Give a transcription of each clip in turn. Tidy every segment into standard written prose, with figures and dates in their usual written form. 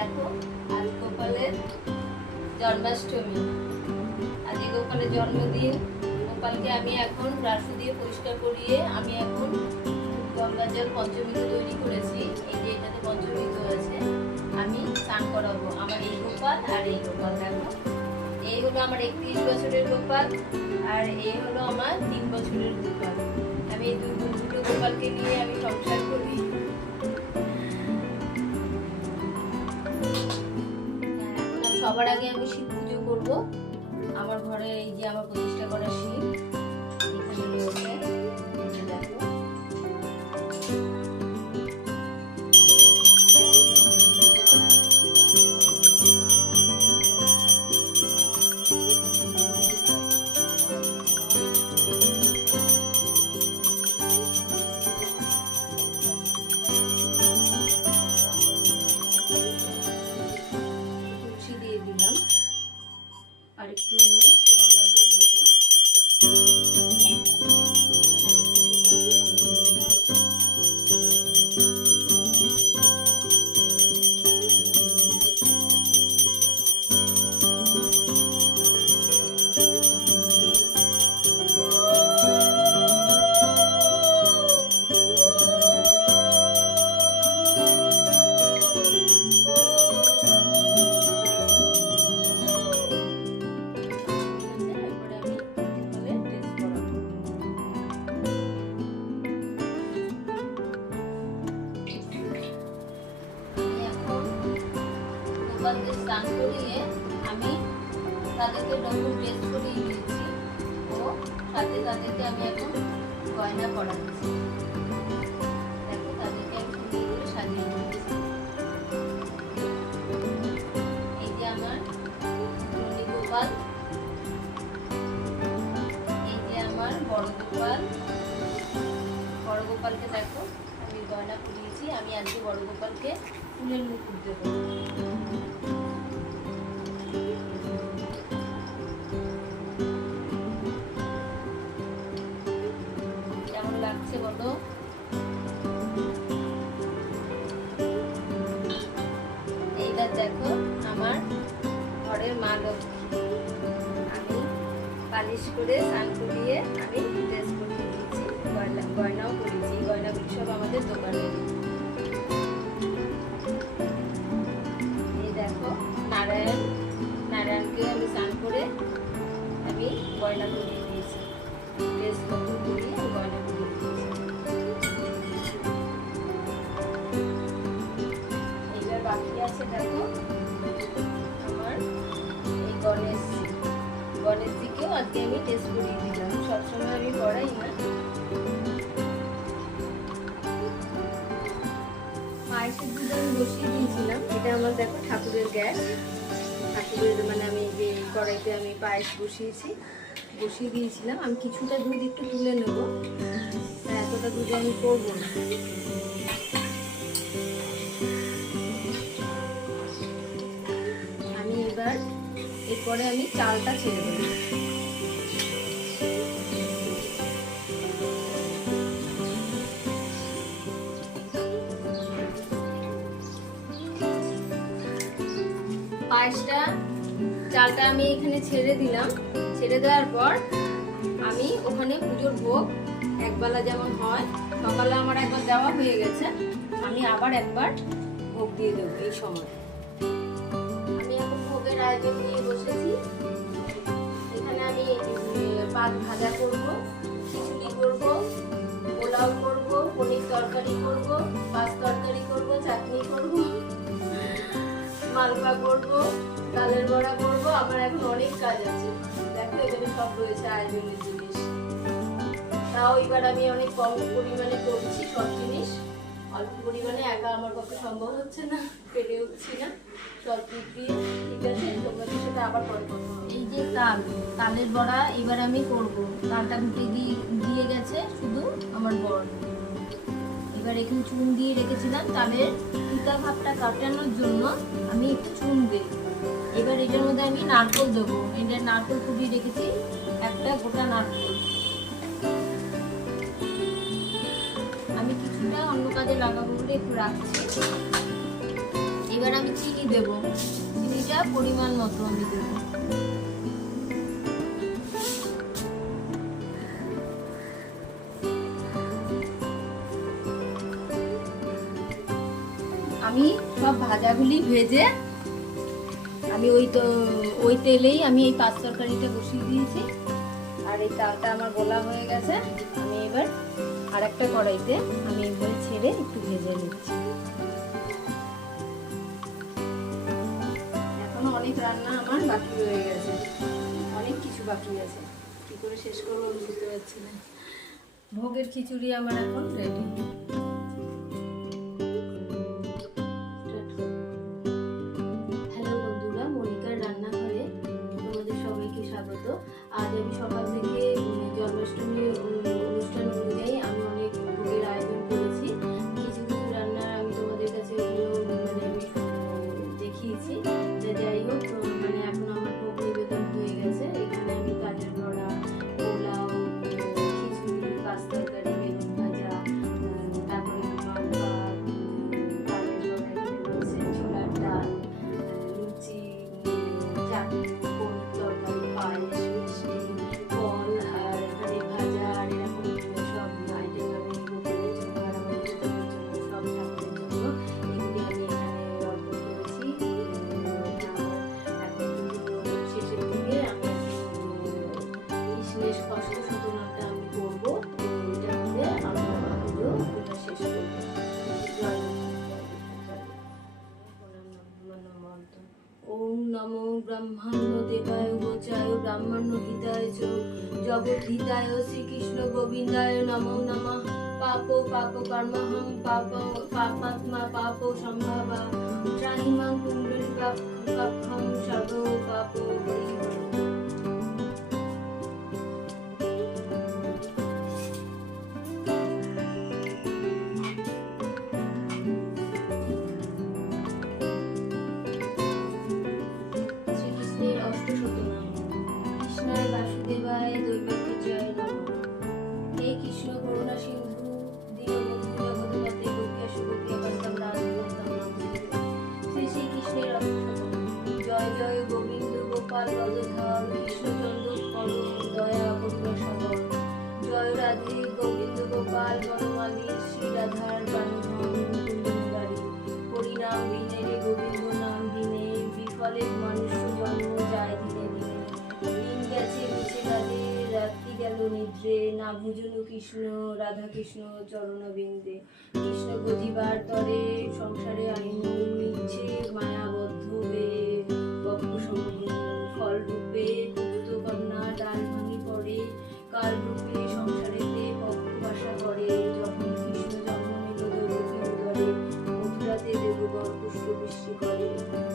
দেখো আজ গোপালের জন্মাষ্টমী, আজ গোপালের জন্মদিন। গোপালকে আমি এখন রাসু দিয়ে পরিষ্কার করিয়ে আমি এখন গঙ্গা জল পঞ্চমৃত তৈরি করেছি। এই যে এটাতে পঞ্চমৃত আছে, আমি স্নান করাবো আমার এই গোপাল। আর এই গোপাল দেখো, এই হলো আমার 31 বছরের গোপাল, আর এই হলো আমার 3 বছরের গোপাল। আমি এই দুটো গোপালকে নিয়ে আমি সংসার করি। সবার আগে আমি শিব পুজো করবো। আমার ঘরে এই যে আমার প্রতিষ্ঠা করা শিব এখানে রয়েছে, দেখো। আর একটু আমি গঙ্গার জল দেবো। গোপালকে স্নান করিয়ে আমি তাদেরকে নতুন ড্রেস করিয়ে দিয়েছি ও সাথে তাদেরকে আমি এখন গয়না পরাচ্ছি। দেখো তাদেরকে আমি সুন্দর করে সাজিয়ে দিয়েছি। এই যে আমার ননী গোপাল, এই যে আমার বড় গোপাল। বড় গোপালকে দেখো আমি গয়না পরিয়েছি। আমি আজকে বড় গোপালকে ফুলের মুকুট দেবো। কেমন লাগছে বলো? এইটা দেখো আমার ঘরের মা লক্ষ্মী। আমি পালিশ করে স্নান করিয়ে আমি ড্রেস পরিয়ে দিয়েছি, গয়নাও করেছি। এই গয়নাগুলি সব আমাদের দোকানে। এই দেখো নারায়ণকে আমি স্নান করে আমি গয়না করিয়ে দিয়েছি, ড্রেস নতুন করিয়ে আমি গয়না করিয়ে দিয়েছি। এইবার বাকি আছে দেখো আমার এই গণেশজিকেও আজকে আমি ড্রেস করিয়ে দিলাম। সবসময় আমি পড়াই না। পায়েসের দুধ আমি বসিয়ে দিয়েছিলাম। এটা আমার দেখো ঠাকুরের গ্যাস, ঠাকুরের মানে আমি যে কড়াইতে আমি পায়েস বসিয়ে দিয়েছিলাম। আমি কিছুটা দুধ একটু তুলে নেব, এতটা দুধে আমি করবো না। আমি এবার এরপরে আমি চালটা ছেড়ে দেবো। পায়েসটা চালটা আমি এখানে ছেড়ে দিলাম। ছেড়ে দেওয়ার পর আমি ওখানে পুজোর ভোগ একবেলা যেমন হয়, সকালে আমার একবার দেওয়া হয়ে গেছে, আমি আবার একবার ভোগ দিয়ে দেবো। এই সময় আমি এখন ভোগের আয়োজন নিয়ে বসেছি। এখানে আমি পাত ভাজা করব, খিচুড়ি করব, পোলাও করব, পনির তরকারি করব, মাছ তরকারি করব, চাটনি করব, মালপোয়া করবো, ডালের বড়া করবো। আমার এখন অনেক কাজ আছে। দেখো এখানে সব রয়েছে আয়োজনের জিনিস। তাও এবার আমি অনেক কম পরিমাণে করছি সব জিনিস। অল্প পরিমাণে একা আমার পক্ষে সম্ভব হচ্ছে না, পেরে উঠছি না সব দিক দিয়ে। ঠিক আছে, তোমাদের সাথে আবার পরে কথা হবে। এই যে তালের বড়া এবার আমি করবো। তালটা ঘুটে দিয়ে গেছে শুধু আমার বড়। এবার এখানে চুন দিয়ে রেখেছিলাম তালের পিতা ভাবটা কাটানোর জন্য, আমি একটু চুন দিই। এবার এটার মধ্যে আমি নারকেল দেবো। এটা নারকেল কুড়িয়ে রেখেছি, একটা গোটা নারকেল। আমি কিছুটা অন্য কাজে লাগাবো বলে একটু রাখছি। এবার আমি চিনি দেব, চিনিটা পরিমাণ মতো আমি দেব। আমি সব ভাজাগুলি ভেজে আমি ওই তেলেই আমি এই পাঁচ তরকারিটা বসিয়ে দিয়েছি। আর এই চালটা আমার গোলা হয়ে গেছে। আমি এবার আর একটা কড়াইতে আমি এবার ছেড়ে একটু ভেজে নিচ্ছি। এখনো অনেক রান্না আমার বাকি রয়ে গেছে, অনেক কিছু বাকি আছে, কি করে শেষ করবো আমি বুঝতে পারছি না। ভোগের খিচুড়ি আমার এখন রেডি। আজ আমি সকাল থেকে জন্মাষ্টমী অনুষ্ঠান অনুযায়ী আমি অনেক ভোগের আয়োজন করেছি। কিছু কিছু রান্না আমি তোমাদের কাছে মানে দেখিয়েছি। যাই হোক, মানে এখন আমার ভোগ নিবেদন হয়ে গেছে। এখানে আমি কাজের বড়া, পোলাও, খিচুড়ি, পাঁচ তরকারি, বেগুন ভাজা, তারপরে মালপা, কাজের বড়া, রয়েছে ছোলার ডাল, লুচি, চাটনি, পনির তরকারি, পায়েস, ফল আর এখানে ভাজা আর এরকম সব আইটেম আমি গোপালের জন্য আর আমার সব ঠাকুরের জন্য এগুলি আমি এখানে অর্পণ করেছি। এখন শেষের দিকে আমি কৃষ্ণের ষষ্ঠ শতনামটা আমি করবো, ওইটা করে আমি আমার পুজো ওটা শেষ করবো। ওম নমো ব্রহ্মাণ্য দেবায় গোচায় ব্রাহ্মণ্য হিতায় চ জগৎ হিতায় শ্রীকৃষ্ণ গোবিন্দায় নমো নমঃ। পাপ পাপ কর্মহং পাপাত্মা পাপ সম্ভাবা ত্রাহিমাং পুণ্ডরীকাক্ষং সর্ব পাপ পরিহরণ। কৃষ্ণায় বাসুদেবায় দৈবকীজয় নমঃ। হে কৃষ্ণ করুণা সিন্ধু দীনবন্ধু জগৎপতে গোপিকা সুগোপিকা কান্তম রাধাকান্তম নমস্তে। শ্রী শ্রীকৃষ্ণের অষ্টশতনাম। জয় জয় গোবিন্দ গোপাল বদধর কৃষ্ণচন্দ্র করো দয়া করুণা সাগর। জয় রাধে গোবিন্দ গোপাল বনমালী শ্রী রাধার প্রাণধন কুঞ্জমুরারি। হরিনাম বিনে রে গোবিন্দ নাম বিনে বিফলে মনুষ্য জন্ম যায় দিনে দিনে। দিন গেছে মিছে কাজে রাত্রি গেল নিদ্রে না ভুজনু কৃষ্ণ রাধা কৃষ্ণ চরণ বিন্দে। কৃষ্ণ গজিবার তরে সংসারে আইন নিচ্ছে মায়াবদ্ধ হয়ে বক্ষ সমূহ। ফল রূপে পুত্র কন্যা ডাল ভাঙি পড়ে কাল রূপে সংসারেতে পক্ষ বাসা করে। যখন কৃষ্ণ জন্ম নিল দৈবকীর উদরে মথুরাতে দেবগণ পুষ্প বৃষ্টি করে।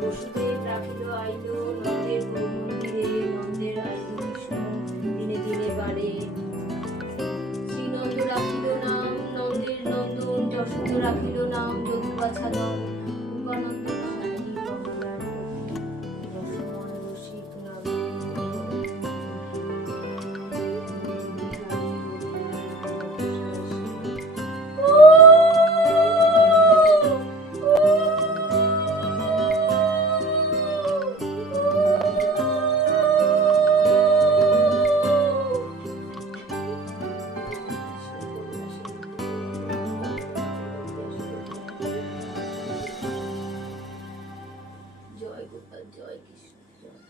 বসুদেব রাখিল আইল নন্দের মন্দিরে নন্দের আইল কৃষ্ণ দিনে দিনে বাড়ে। শ্রীনন্দ রাখিল নাম নন্দের নন্দন যশোদ রাখিল নাম যদুবাছাদন। উপানন্দ নারী কমলার রসময় রসিক নাম। জয় গোপাল জয় কৃষ্ণ জয়।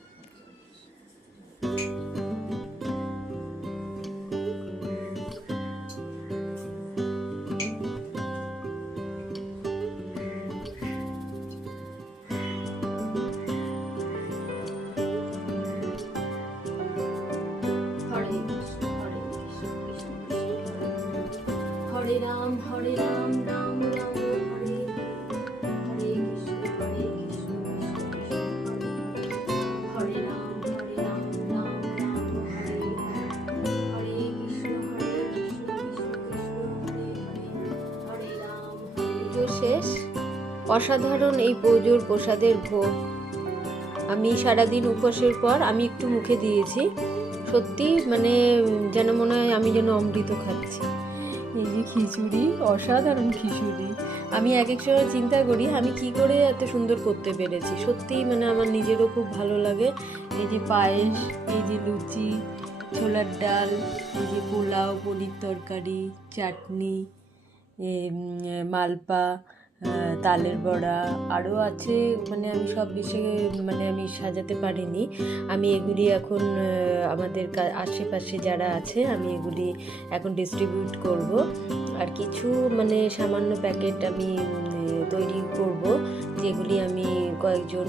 হরে কৃষ্ণ হরে কৃষ্ণ কৃষ্ণ কৃষ্ণ হরে রাম হরে রাম রাম রাম হরে হরে কৃষ্ণ কৃষ্ণ কৃষ্ণ হরে রাম রাম রাম হরে হরে কৃষ্ণ কৃষ্ণ কৃষ্ণ হরে রাম। পুজো শেষ। অসাধারণ এই পুজোর প্রসাদের ভোগ আমি সারাদিন উপবাসের পর আমি একটু মুখে দিয়েছি। সত্যি মানে যেন মনে হয় আমি যেন অমৃত খাচ্ছি। এই যে খিচুড়ি, অসাধারণ খিচুড়ি। আমি এক এক সময় চিন্তা করি আমি কি করে এত সুন্দর করতে পেরেছি। সত্যিই মানে আমার নিজেরও খুব ভালো লাগে। এই যে পায়েস, এই যে লুচি, ছোলার ডাল, এই যে পোলাও, পনির তরকারি, চাটনি, মালপা, তালের বড়া, আরও আছে, মানে আমি সব বিষয়ে মানে আমি সাজাতে পারিনি। আমি এগুলি এখন আমাদের আশেপাশে যারা আছে আমি এগুলি এখন ডিস্ট্রিবিউট করব। আর কিছু মানে সামান্য প্যাকেট আমি তৈরি করব, যেগুলি আমি কয়েকজন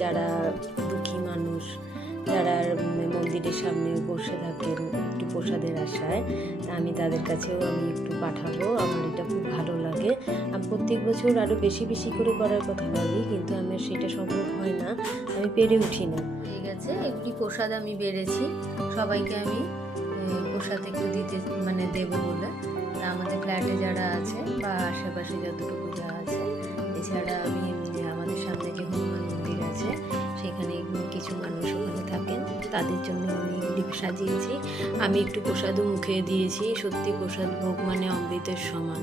যারা দুঃখী মানুষ, যারা মন্দিরের সামনে বসে থাকেন একটু প্রসাদের আশায়, আমি তাদের কাছেও আমি একটু পাঠাবো। আমার এটা খুব ভালো লাগে। আমি প্রত্যেক বছর আরও বেশি বেশি করে করার কথা ভাবি, কিন্তু আমার সেটা সম্ভব হয় না, আমি পেরে উঠি না। ঠিক আছে, এগুলি প্রসাদ আমি বেড়েছি, সবাইকে আমি প্রসাদ একটু দিতে মানে দেবো বলে। তা আমাদের ফ্ল্যাটে যারা আছে বা আশেপাশে যতটুকু যা আছে, এছাড়া আমি আমাদের সামনে যে হনুমান মন্দির আছে সেখানে কিছু মানুষ ওখানে থাকেন, তাদের জন্য আমি এগুলি সাজিয়েছি। আমি একটু প্রসাদও মুখে দিয়েছি। সত্যি প্রসাদ ভোগ মানে অমৃতের সমান,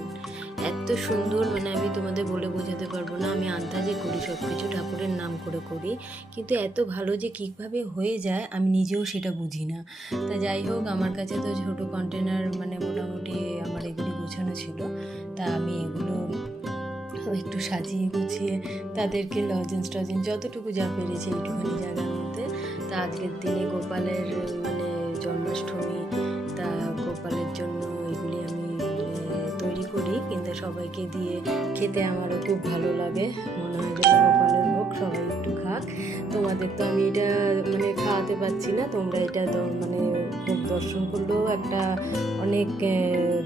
এত সুন্দর, মানে আমি তোমাদের বলে বোঝাতে পারবো না। আমি আন্দাজে করি সব কিছু, ঠাকুরের নাম করে করি, কিন্তু এত ভালো যে কীভাবে হয়ে যায় আমি নিজেও সেটা বুঝি না। তা যাই হোক, আমার কাছে তো ছোটো কন্টেনার মানে মোটামুটি আমার এগুলি গোছানো ছিল। তা আমি এগুলো একটু সাজিয়ে গুছিয়ে তাদেরকে লজেন্স টজেন্স যতটুকু যা পেরেছি একটুখানি জায়গার মধ্যে। তা আজকের দিনে গোপালের মানে জন্মাষ্টমী, তা গোপালের জন্য এগুলি আমি তৈরি করি, কিন্তু সবাইকে দিয়ে খেতে আমারও খুব ভালো লাগে। মনে হয় যেন গোপালের ভোগ সবাই একটু খাক। তোমাদের তো আমি এটা মানে খাওয়াতে পারছি না, তোমরা এটা মানে ভোগ দর্শন করলেও একটা অনেক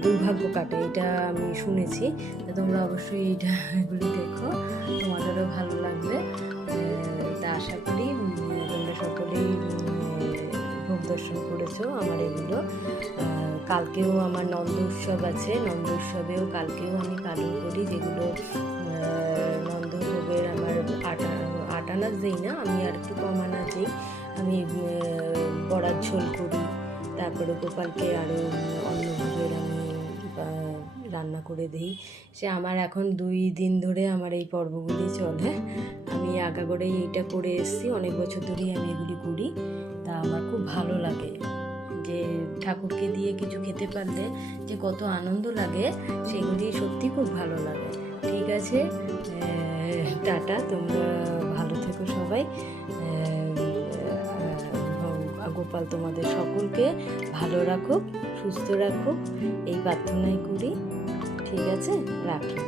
দুর্ভাগ্য কাটে, এটা আমি শুনেছি। তা তোমরা অবশ্যই এটা এগুলি দেখো, তোমাদেরও ভালো লাগবে। তা আশা করি তোমরা সকলেই ভোগ দর্শন করেছো আমার এগুলো। কালকেও আমার নন্দ উৎসব আছে, নন্দ উৎসবেও কালকেও আমি পালন করি, যেগুলো নন্দ ভোগের আমার আট আনাজ দিই না, আমি আর একটু কম আনাজ দিই। আমি বড়ার ঝোল করি, তারপরে গোপালকে আরও অন্য ভোগের আমি রান্না করে দিই। সে আমার এখন 2 দিন ধরে আমার এই পর্বগুলি চলে। আমি আগাগোড়াই এইটা করে এসেছি, অনেক বছর ধরেই আমি এগুলি করি। তা আমার খুব ভালো লাগে যে ঠাকুরকে দিয়ে কিছু খেতে পারলে যে কত আনন্দ লাগে, সেগুলি সত্যি খুব ভালো লাগে। ঠিক আছে, টাটা, তোমরা ভালো থেকো সবাই। গোপাল তোমাদের সকলকে ভালো রাখুক, সুস্থ রাখুক, এই প্রার্থনাই করি। ঠিক আছে, রাখি।